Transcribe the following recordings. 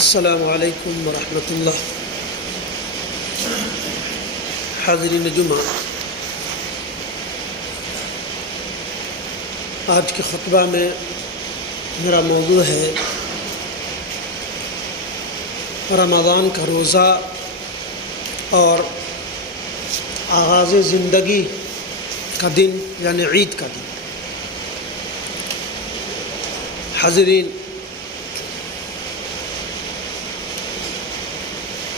السلام علیکم ورحمۃ اللہ۔ حاضرین جمعہ، آج کے خطبہ میں میرا موضوع ہے رمضان کا روزہ اور آغاز زندگی کا دن یعنی عید کا دن۔ حاضرین،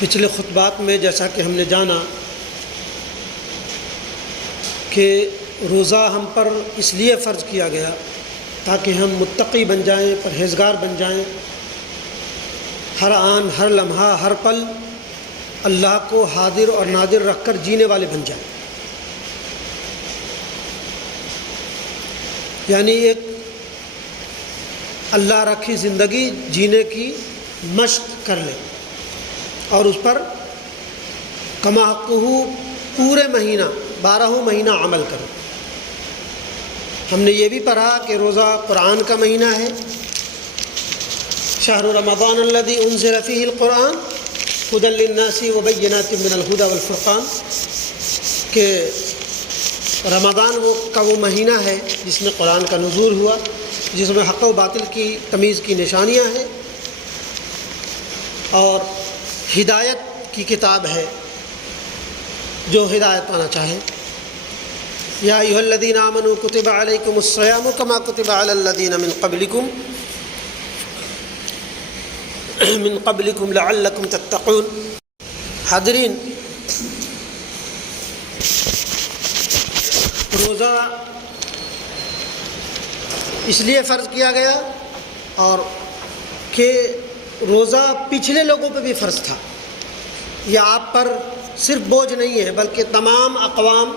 پچھلے خطبات میں جیسا کہ ہم نے جانا کہ روزہ ہم پر اس لیے فرض کیا گیا تاکہ ہم متقی بن جائیں، پرہیزگار بن جائیں، ہر آن ہر لمحہ ہر پل اللہ کو حاضر اور ناظر رکھ کر جینے والے بن جائیں، یعنی ایک اللہ رکھی زندگی جینے کی مشق کر لیں اور اس پر کما حقہ پورے مہینہ 12 مہینہ عمل کریں۔ ہم نے یہ بھی پڑھا کہ روزہ قرآن کا مہینہ ہے، شہر رمضان الذی انزل فیہ القرآن ھدی للناس وبینات من الھدی والفرقان، کہ رمضان کا وہ مہینہ ہے جس میں قرآن کا نزول ہوا، جس میں حق و باطل کی تمیز کی نشانیاں ہیں اور ہدایت کی کتاب ہے جو ہدایت پانا چاہے۔ یا ایھا الذین آمنوا کتب علیکم الصیام کما کتب علی الذین من قبلکم لعلکم تتقون۔ حاضرین، روزہ اس لیے فرض کیا گیا اور کہ روزہ پچھلے لوگوں پہ بھی فرض تھا، یہ آپ پر صرف بوجھ نہیں ہے بلکہ تمام اقوام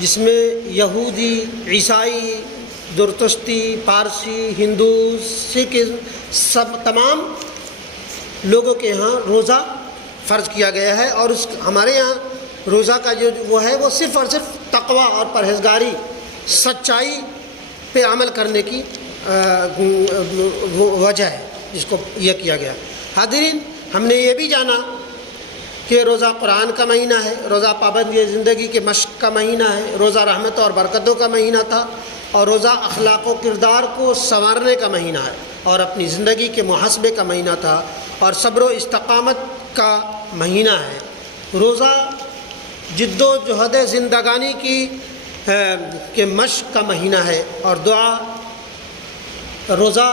جس میں یہودی، عیسائی، زرتشتی، پارسی، ہندو، سکھ، سب تمام لوگوں کے ہاں روزہ فرض کیا گیا ہے، اور ہمارے یہاں روزہ کا جو وہ ہے وہ صرف اور صرف تقوی اور پرہیزگاری، سچائی پہ عمل کرنے کی وجہ ہے جس کو یہ کیا گیا۔ حاضرین، ہم نے یہ بھی جانا کہ روزہ قرآن کا مہینہ ہے، روزہ پابندی زندگی کے مشق کا مہینہ ہے، روزہ رحمت اور برکتوں کا مہینہ تھا، اور روزہ اخلاق و کردار کو سنوارنے کا مہینہ ہے اور اپنی زندگی کے محاسبے کا مہینہ تھا، اور صبر و استقامت کا مہینہ ہے۔ روزہ جد و جہد زندگانی کے مشق کا مہینہ ہے، اور روزہ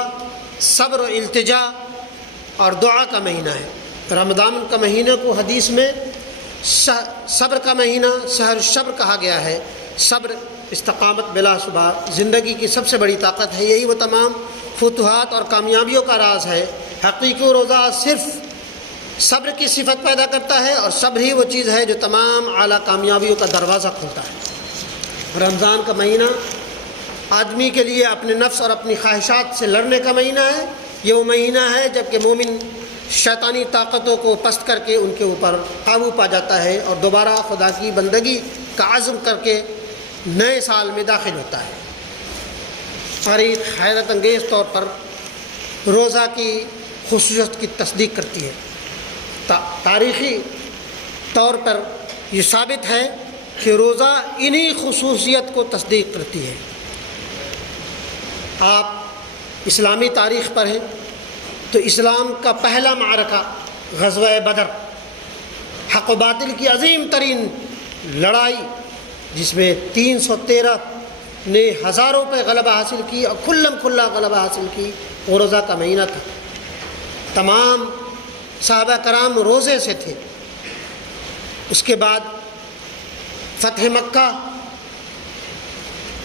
صبر و التجا اور دعا کا مہینہ ہے۔ رمضان کا مہینہ کو حدیث میں صبر کا مہینہ، شہر الصبر کہا گیا ہے۔ صبر، استقامت بلا شبہ زندگی کی سب سے بڑی طاقت ہے، یہی وہ تمام فتوحات اور کامیابیوں کا راز ہے۔ حقیقی روزہ صرف صبر کی صفت پیدا کرتا ہے، اور صبر ہی وہ چیز ہے جو تمام اعلیٰ کامیابیوں کا دروازہ کھولتا ہے۔ رمضان کا مہینہ آدمی کے لیے اپنے نفس اور اپنی خواہشات سے لڑنے کا مہینہ ہے۔ یہ وہ مہینہ ہے جب کہ مومن شیطانی طاقتوں کو پست کر کے ان کے اوپر قابو پا جاتا ہے اور دوبارہ خدا کی بندگی کا عزم کر کے نئے سال میں داخل ہوتا ہے۔ تاریخ حیرت انگیز طور پر روزہ کی خصوصیت کی تصدیق کرتی ہے۔ تاریخی طور پر یہ ثابت ہے کہ روزہ انہی خصوصیت کو تصدیق کرتی ہے۔ آپ اسلامی تاریخ پڑھیں تو اسلام کا پہلا معرکہ غزوہ بدر، حق و باطل کی عظیم ترین لڑائی جس میں 313 نے ہزاروں پہ غلبہ حاصل کی اور کھلم کھلا غلبہ حاصل کی، وہ روزہ کا مہینہ تھا۔ تمام صحابہ کرام روزے سے تھے۔ اس کے بعد فتح مکہ،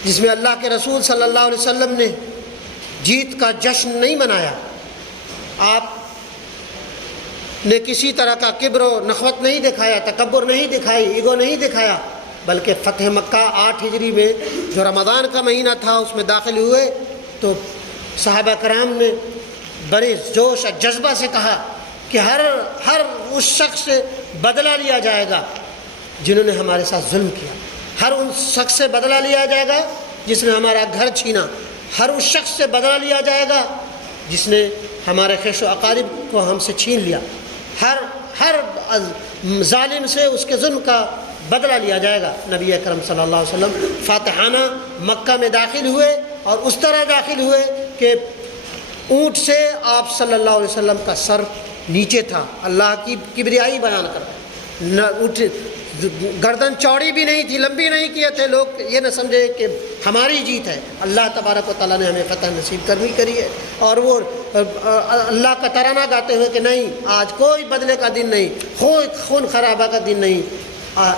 جس میں اللہ کے رسول صلی اللہ علیہ وسلم نے جیت کا جشن نہیں منایا، آپ نے کسی طرح کا کبر و نخوت نہیں دکھایا، تکبر نہیں دکھائی، ایگو نہیں دکھایا، بلکہ فتح مکہ 8 ہجری میں جو رمضان کا مہینہ تھا اس میں داخل ہوئے تو صحابہ کرام نے بڑے جوش اور جذبہ سے کہا کہ ہر اس شخص سے بدلہ لیا جائے گا جنہوں نے ہمارے ساتھ ظلم کیا، ہر ان شخص سے بدلہ لیا جائے گا جس نے ہمارا گھر چھینا، ہر اس شخص سے بدلہ لیا جائے گا جس نے ہمارے خیش و اقارب کو ہم سے چھین لیا. ہر ظالم سے اس کے ظلم کا بدلہ لیا جائے گا. نبی اکرم صلی اللہ علیہ وسلم فاتحانہ مکہ میں داخل ہوئے اور اس طرح داخل ہوئے کہ اونٹ سے آپ صلی اللہ علیہ وسلم کا سر نیچے تھا. اللہ کی کبریائی بیان کر گردن چوڑی بھی نہیں تھی، لمبی نہیں کیے تھے. لوگ یہ نہ سمجھے کہ ہماری جیت ہے. اللہ تبارک و تعالیٰ نے ہمیں فتح نصیب کری ہے. اور وہ اللہ کا ترانہ گاتے ہوئے کہ نہیں، آج کوئی بدلے کا دن نہیں، خون خرابہ کا دن نہیں.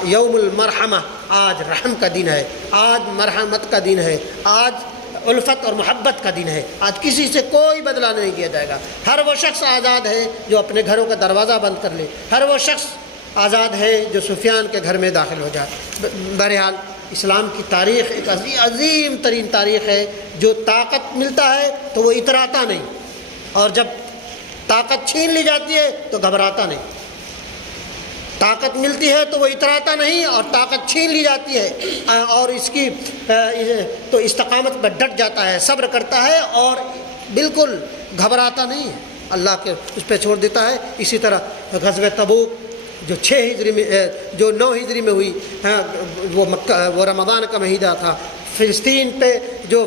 یوم المرحمہ، آج رحم کا دن ہے، آج مرحمت کا دن ہے، آج الفت اور محبت کا دن ہے. آج کسی سے کوئی بدلہ نہیں کیا جائے گا. ہر وہ شخص آزاد ہے جو اپنے گھروں کا دروازہ بند کر لے. ہر وہ شخص آزاد ہے جو سفیان کے گھر میں داخل ہو جائے. بہرحال اسلام کی تاریخ ایک عظیم ترین تاریخ ہے. جو طاقت ملتا ہے تو وہ اتراتا نہیں، اور جب طاقت چھین لی جاتی ہے تو گھبراتا نہیں. طاقت ملتی ہے تو وہ اتراتا نہیں، اور طاقت چھین لی جاتی ہے اور اس کی تو استقامت پر ڈٹ جاتا ہے، صبر کرتا ہے اور بالکل گھبراتا نہیں ہے، اللہ کے اس پہ چھوڑ دیتا ہے. اسی طرح غزوہ تبوک جو 6 ہجری میں جو 9 ہجری میں ہوئی، وہ رمضان کا مہینہ تھا. فلسطین پہ جو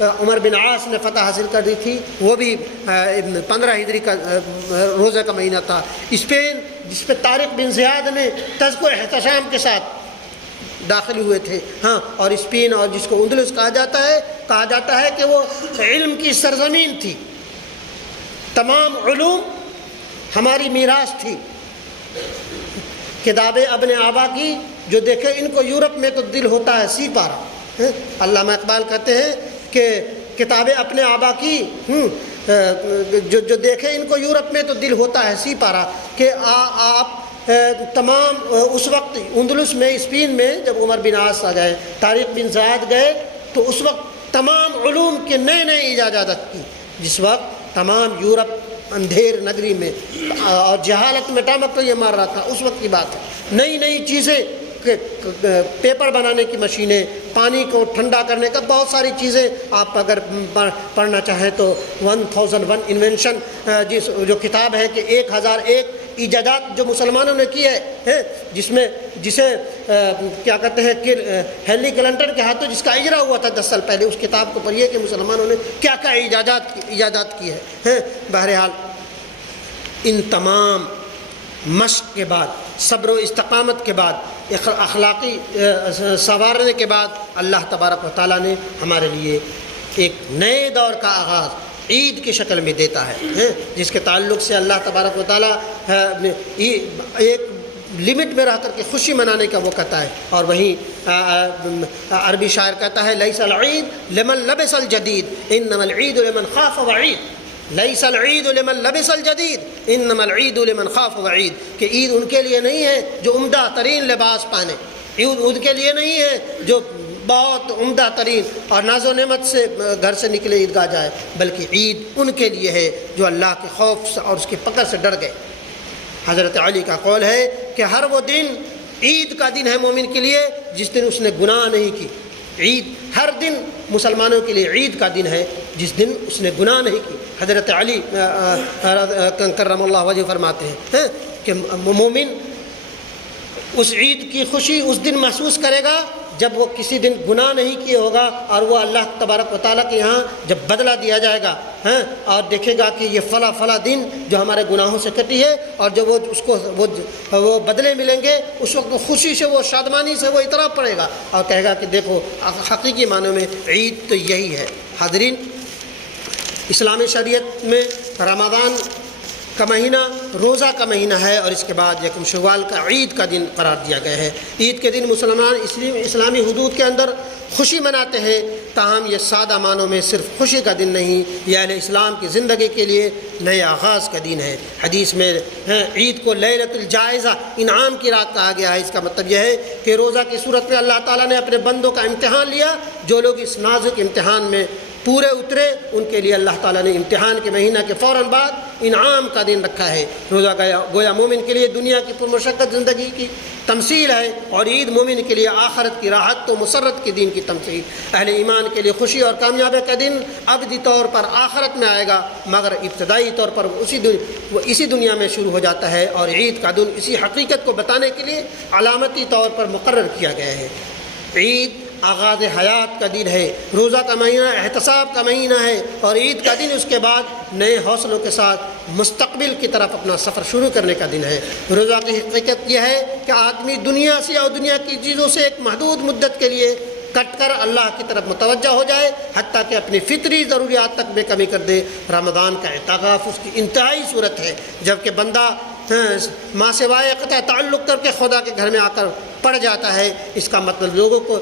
عمر بن عاص نے فتح حاصل کر دی تھی وہ بھی 15 ہجری کا روزہ کا مہینہ تھا. اسپین جس پہ طارق بن زیاد نے تزک و احتشام کے ساتھ داخل ہوئے تھے. ہاں، اور اسپین اور جس کو اندلس کہا جاتا ہے کہ وہ علم کی سرزمین تھی. تمام علوم ہماری میراث تھی. کتابیں ابن آبا کی جو دیکھے ان کو یورپ میں تو دل ہوتا ہے سی پارا. علامہ اقبال کہتے ہیں کہ کتابیں اپنے آبا کی جو دیکھے ان کو یورپ میں تو دل ہوتا ہے سی پارا. کہ آپ تمام اس وقت اندلس میں اسپین میں جب عمر بن عاص آ گئے، طارق بن زیاد گئے، تو اس وقت تمام علوم کے نئے ایجادات کی. جس وقت تمام یورپ اندھیر نگری میں اور جہالت میں ٹامک تو یہ مار رہا تھا، اس وقت کی بات ہے. نئی چیزیں، پیپر بنانے کی مشینیں، پانی کو ٹھنڈا کرنے کا بہت ساری چیزیں. آپ اگر پڑھنا چاہیں تو 1001 انوینشن جو کتاب ہے کہ 1001 ایجادات جو مسلمانوں نے کی ہے، جسے کیا کہتے ہیں کہ ہیلری کلنٹن کے ہاتھوں جس کا اجرا ہوا تھا 10 سال پہلے، اس کتاب کو پڑھیے کہ مسلمانوں نے کیا ایجادات کی ہے. بہرحال ان تمام مشق کے بعد، صبر و استقامت کے بعد، اخلاقی سنوارنے کے بعد، اللہ تبارک و تعالیٰ نے ہمارے لیے ایک نئے دور کا آغاز عید کی شکل میں دیتا ہے، جس کے تعلق سے اللہ تبارک و تعالیٰ ایک لمٹ میں رہ کر کے خوشی منانے کا وہ کہتا ہے. اور وہیں عربی شاعر کہتا ہے لیس العید لمن لبس الجدید انما العید لمن خاف وعید. لیس العید لمن لبس الجدید انما العید لمن خاف وعید. کہ عید ان کے لیے نہیں ہے جو عمدہ ترین لباس پہنے، عید ان کے لیے نہیں ہے جو بہت عمدہ ترین اور ناز و نعمت سے گھر سے نکلے عیدگاہ جائے، بلکہ عید ان کے لیے ہے جو اللہ کے خوف اور اس کی پکڑ سے ڈر گئے. حضرت علی کا قول ہے کہ ہر وہ دن عید کا دن ہے مومن کے لیے جس دن اس نے گناہ نہیں کی. عید ہر دن مسلمانوں کے لیے عید کا دن ہے جس دن اس نے گناہ نہیں کی. حضرت علی کرم اللہ وجہ فرماتے ہیں کہ مومن اس عید کی خوشی اس دن محسوس کرے گا جب وہ کسی دن گناہ نہیں کیے ہوگا، اور وہ اللہ تبارک و تعالیٰ کے یہاں جب بدلہ دیا جائے گا اور دیکھے گا کہ یہ فلاں دن جو ہمارے گناہوں سے کٹی ہے، اور جب وہ اس کو وہ بدلے ملیں گے، اس وقت خوشی سے، وہ شادمانی سے وہ اطراع پڑے گا اور کہے گا کہ دیکھو حقیقی معنوں میں عید تو یہی ہے. حاضرین، اسلامی شریعت میں رمضان کا مہینہ روزہ کا مہینہ ہے، اور اس کے بعد یکم شوال کا عید کا دن قرار دیا گیا ہے. عید کے دن مسلمان اسلامی حدود کے اندر خوشی مناتے ہیں، تاہم یہ سادہ معنوں میں صرف خوشی کا دن نہیں، یہ اہل اسلام کی زندگی کے لیے نئے آغاز کا دن ہے. حدیث میں عید کو لیلۃ الجائزہ، انعام کی رات کہا گیا ہے. اس کا مطلب یہ ہے کہ روزہ کی صورت میں اللہ تعالیٰ نے اپنے بندوں کا امتحان لیا. جو لوگ اس نازک امتحان میں پورے اترے ان کے لیے اللہ تعالیٰ نے امتحان کے مہینہ کے فوراً بعد انعام کا دن رکھا ہے۔ روزہ گویا مومن کے لیے دنیا کی پرمشقت زندگی کی تمثیل ہے، اور عید مومن کے لیے آخرت کی راحت و مسرت کے دن کی تمثیل۔ اہل ایمان کے لیے خوشی اور کامیابی کا دن ابدی طور پر آخرت میں آئے گا، مگر ابتدائی طور پر وہ اسی دنیا میں شروع ہو جاتا ہے، اور عید کا دن اسی حقیقت کو بتانے کے لیے علامتی طور پر مقرر کیا گیا ہے۔ عید آغاز حیات کا دن ہے، روزہ کا مہینہ احتساب کا مہینہ ہے، اور عید کا دن اس کے بعد نئے حوصلوں کے ساتھ مستقبل کی طرف اپنا سفر شروع کرنے کا دن ہے۔ روزہ کی حقیقت یہ ہے کہ آدمی دنیا سے اور دنیا کی چیزوں سے ایک محدود مدت کے لیے کٹ کر اللہ کی طرف متوجہ ہو جائے، حتیٰ کہ اپنی فطری ضروریات تک بے کمی کر دے۔ رمضان کا اعتکاف اس کی انتہائی صورت ہے، جبکہ بندہ ماں سوائے قطع تعلق کر کے خدا کے گھر میں آ کر پڑ جاتا ہے۔ اس کا مطلب لوگوں کو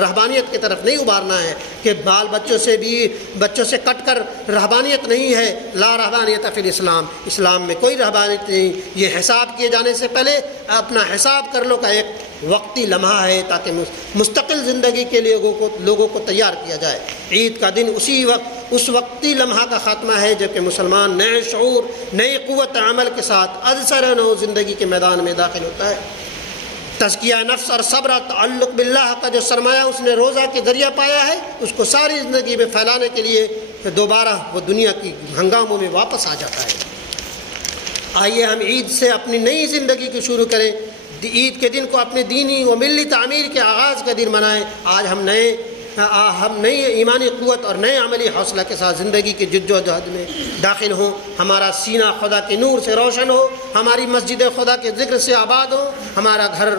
رہبانیت کی طرف نہیں ابھارنا ہے کہ بال بچوں سے کٹ کر رہبانیت نہیں ہے۔ لا رہبانیت فی الاسلام، اسلام میں کوئی رہبانیت نہیں۔ یہ حساب کیے جانے سے پہلے اپنا حساب کر لو کا ایک وقتی لمحہ ہے، تاکہ مستقل زندگی کے لیے لوگوں کو تیار کیا جائے۔ عید کا دن اس وقتی لمحہ کا خاتمہ ہے جبکہ مسلمان نئے شعور، نئی قوت عمل کے ساتھ ازسر نو زندگی کے میدان میں داخل ہوتا ہے۔ تزکیہ نفس اور صبر اور تعلق باللہ کا جو سرمایہ اس نے روزہ کے ذریعہ پایا ہے، اس کو ساری زندگی میں پھیلانے کے لیے دوبارہ وہ دنیا کی ہنگاموں میں واپس آ جاتا ہے۔ آئیے ہم عید سے اپنی نئی زندگی کو شروع کریں، عید کے دن کو اپنے دینی و ملی تعمیر کے آغاز کا دن منائیں۔ آج ہم نئی ایمانی قوت اور نئے عملی حوصلہ کے ساتھ زندگی کی جد و جہد میں داخل ہوں۔ ہمارا سینہ خدا کے نور سے روشن ہو، ہماری مسجد خدا کے ذکر سے آباد ہو، ہمارا گھر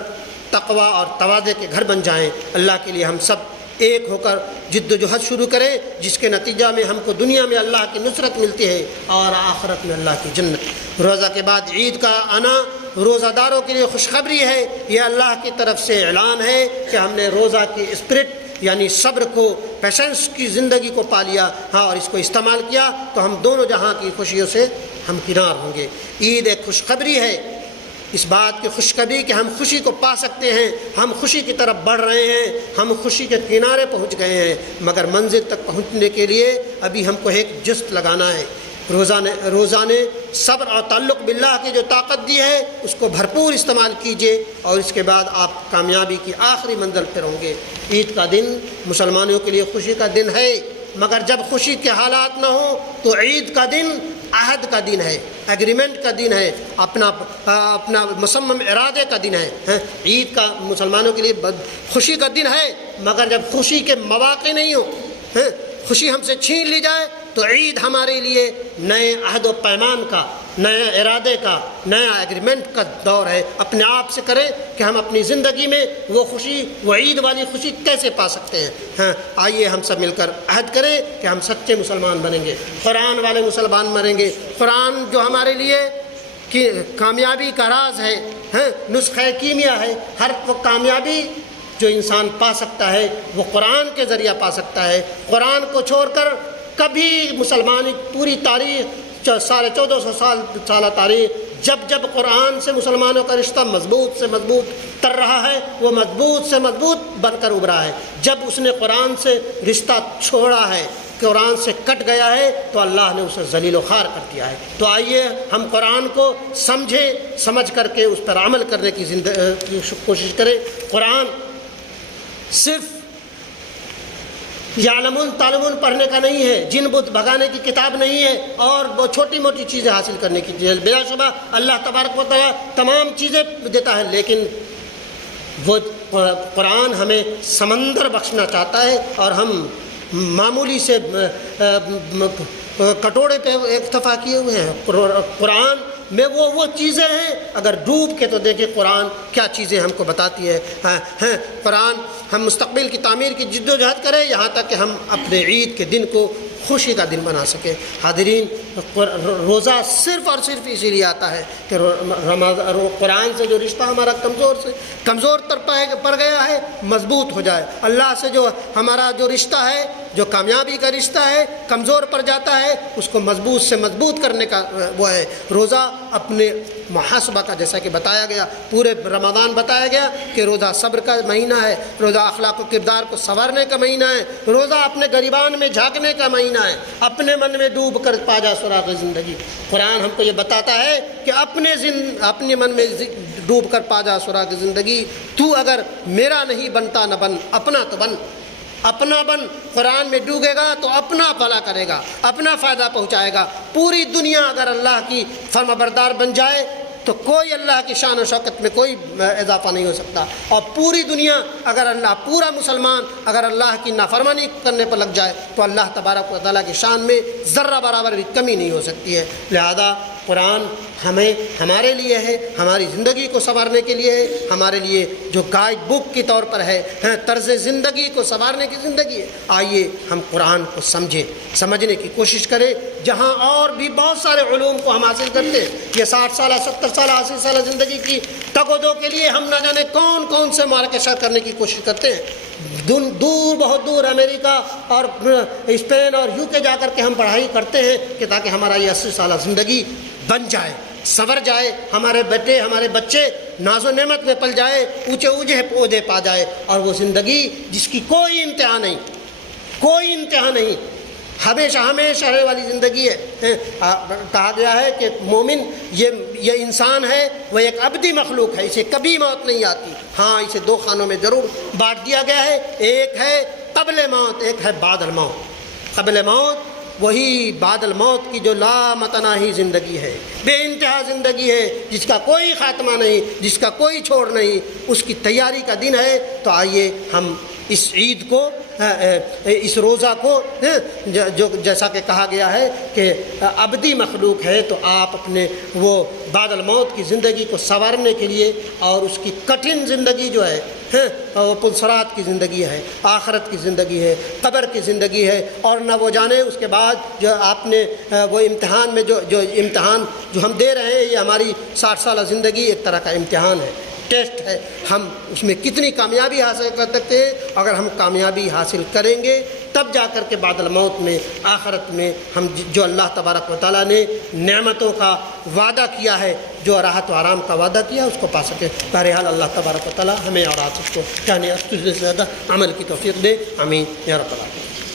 تقوی اور تواضع کے گھر بن جائیں۔ اللہ کے لیے ہم سب ایک ہو کر جد و جہد شروع کریں، جس کے نتیجہ میں ہم کو دنیا میں اللہ کی نصرت ملتی ہے اور آخرت میں اللہ کی جنت۔ روزہ کے بعد عید کا آنا روزہ داروں کے لیے خوشخبری ہے۔ یہ اللہ کی طرف سے اعلان ہے کہ ہم نے روزہ کی اسپرٹ یعنی صبر کو، پیشنس کی زندگی کو پا لیا اور اس کو استعمال کیا تو ہم دونوں جہاں کی خوشیوں سے ہمکنار ہوں گے۔ عید ایک خوشخبری ہے، اس بات کی خوشخبری کہ ہم خوشی کو پا سکتے ہیں، ہم خوشی کی طرف بڑھ رہے ہیں، ہم خوشی کے کنارے پہنچ گئے ہیں، مگر منزل تک پہنچنے کے لیے ابھی ہم کو ایک جست لگانا ہے۔ روزہ نے صبر اور تعلق باللہ کی جو طاقت دی ہے اس کو بھرپور استعمال کیجیے، اور اس کے بعد آپ کامیابی کی آخری منزل پر ہوں گے۔ عید کا دن مسلمانوں کے لیے خوشی کا دن ہے، مگر جب خوشی کے حالات نہ ہوں تو عید کا دن عہد کا دن ہے، ایگریمنٹ کا دن ہے، اپنا مصمم ارادے کا دن ہے۔ عید کا مسلمانوں کے لیے خوشی کا دن ہے، مگر جب خوشی کے مواقع نہیں ہوں، خوشی ہم سے چھین لی جائے تو عید ہمارے لیے نئے عہد و پیمان کا، نئے ارادے کا، نیا ایگریمنٹ کا دور ہے۔ اپنے آپ سے کریں کہ ہم اپنی زندگی میں وہ خوشی، وہ عید والی خوشی کیسے پا سکتے ہیں۔ آئیے ہم سب مل کر عہد کریں کہ ہم سچے مسلمان بنیں گے، قرآن والے مسلمان بنیں گے۔ قرآن جو ہمارے لیے کامیابی کا راز ہے، نسخہ کیمیا ہے۔ ہر وہ کامیابی جو انسان پا سکتا ہے وہ قرآن کے ذریعہ پا سکتا ہے۔ قرآن کو چھوڑ کر کبھی مسلمان پوری تاریخ 1450 سالہ تاریخ جب قرآن سے مسلمانوں کا رشتہ مضبوط سے مضبوط تر رہا ہے، وہ مضبوط سے مضبوط بن کر ابھرا ہے۔ جب اس نے قرآن سے رشتہ چھوڑا ہے، قرآن سے کٹ گیا ہے، تو اللہ نے اسے ذلیل و خوار کر دیا ہے۔ تو آئیے ہم قرآن کو سمجھ کر کے اس پر عمل کرنے کی کوشش کریں۔ قرآن صرف یعلمون تعلمون پڑھنے کا نہیں ہے، جن بت بھگانے کی کتاب نہیں ہے، اور وہ چھوٹی موٹی چیزیں حاصل کرنے کی چیز۔ بلا شبہ اللہ تبارک و تعالیٰ تمام چیزیں دیتا ہے، لیکن وہ قرآن ہمیں سمندر بخشنا چاہتا ہے، اور ہم معمولی سے کٹوڑے پہ اکتفا کیے ہوئے ہیں۔ قرآن میں وہ چیزیں ہیں، اگر ڈوب کے تو دیکھیں قرآن کیا چیزیں ہم کو بتاتی ہے۔ قرآن ہم مستقبل کی تعمیر کی جد و جہد کریں، یہاں تک کہ ہم اپنے عید کے دن کو خوشی کا دن بنا سکیں۔ حاضرین، روزہ صرف اور صرف اسی لیے آتا ہے کہ قرآن سے جو رشتہ ہمارا کمزور تر پڑ گیا ہے مضبوط ہو جائے۔ اللہ سے جو ہمارا جو رشتہ ہے جو کامیابی کا رشتہ ہے کمزور پڑ جاتا ہے اس کو مضبوط سے مضبوط کرنے کا وہ ہے روزہ اپنے محاسبہ کا، جیسا کہ بتایا گیا پورے رمضان بتایا گیا کہ روزہ صبر کا مہینہ ہے، روزہ اخلاق و کردار کو سنوارنے کا مہینہ ہے، روزہ اپنے گریبان میں جھانکنے کا مہینہ ہے، اپنے من میں ڈوب کر پا جا سراغ زندگی۔ قرآن ہم کو یہ بتاتا ہے کہ اپنے من میں ڈوب کر پا جا سراغ زندگی، تو اگر میرا نہیں بنتا نہ بن، اپنا تو بن، اپنا بن۔ قرآن میں ڈوبے گا تو اپنا بھلا کرے گا، اپنا فائدہ پہنچائے گا۔ پوری دنیا اگر اللہ کی فرمانبردار بن جائے تو کوئی اللہ کی شان و شوکت میں کوئی اضافہ نہیں ہو سکتا، اور پوری دنیا اگر اللہ پورا مسلمان اگر اللہ کی نافرمانی کرنے پر لگ جائے تو اللہ تبارک و تعالیٰ کی شان میں ذرہ برابر بھی کمی نہیں ہو سکتی ہے۔ لہذا قرآن ہمارے لیے ہے، ہماری زندگی کو سنوارنے کے لیے ہے، ہمارے لیے جو گائیڈ بک کے طور پر ہے، طرز زندگی کو سنوارنے کی زندگی ہے۔ آئیے ہم قرآن کو سمجھنے کی کوشش کریں، جہاں اور بھی بہت سارے علوم کو ہم حاصل کرتے ہیں۔ یہ 60 سالہ 70 سالہ 80 سالہ زندگی کی تگ و دو کے لیے ہم نہ جانے کون کون سے معرکے شر کرنے کی کوشش کرتے ہیں۔ دور بہت دور امریکہ اور اسپین اور UK جا کر کے ہم پڑھائی کرتے ہیں کہ تاکہ ہمارا یہ 80 سالہ زندگی بن جائے، سنور جائے، ہمارے بیٹے ہمارے بچے ناز و نعمت میں پل جائے، اونچے اونچے عہدے پا جائے، اور وہ زندگی جس کی کوئی انتہا نہیں، کوئی انتہا نہیں، ہمیشہ ہمیشہ رہنے والی زندگی ہے۔ کہا گیا ہے کہ مومن یہ انسان ہے، وہ ایک ابدی مخلوق ہے، اسے کبھی موت نہیں آتی۔ ہاں، اسے 2 خانوں میں ضرور بانٹ دیا گیا ہے، ایک ہے قبل موت، ایک ہے بعد الموت۔ قبل موت وہی بعد الموت کی جو لامتناہی زندگی ہے، بے انتہا زندگی ہے، جس کا کوئی خاتمہ نہیں، جس کا کوئی چھوڑ نہیں، اس کی تیاری کا دن ہے۔ تو آئیے ہم اس عید کو، اس روزہ کو، جو جیسا کہ کہا گیا ہے کہ ابدی مخلوق ہے، تو آپ اپنے وہ بعد الموت کی زندگی کو سنوارنے کے لیے، اور اس کی کٹھن زندگی جو ہے، وہ پلسرات کی زندگی ہے، آخرت کی زندگی ہے، قبر کی زندگی ہے، اور نہ وہ جانے اس کے بعد جو آپ نے وہ امتحان میں جو امتحان جو ہم دے رہے ہیں، یہ ہماری 60 سالہ زندگی ایک طرح کا امتحان ہے، ٹیسٹ ہے، ہم اس میں کتنی کامیابی حاصل کر سکتے ہیں۔ اگر ہم کامیابی حاصل کریں گے تب جا کر کے بعد الموت میں، آخرت میں، ہم جو اللہ تبارک و تعالیٰ نے نعمتوں کا وعدہ کیا ہے، جو راحت و آرام کا وعدہ کیا، اس کو پا سکیں۔ بہرحال اللہ تبارک و تعالیٰ ہمیں اور آپ کو کہنے سے زیادہ عمل کی توفیق دے، آمین یا رب العالمین۔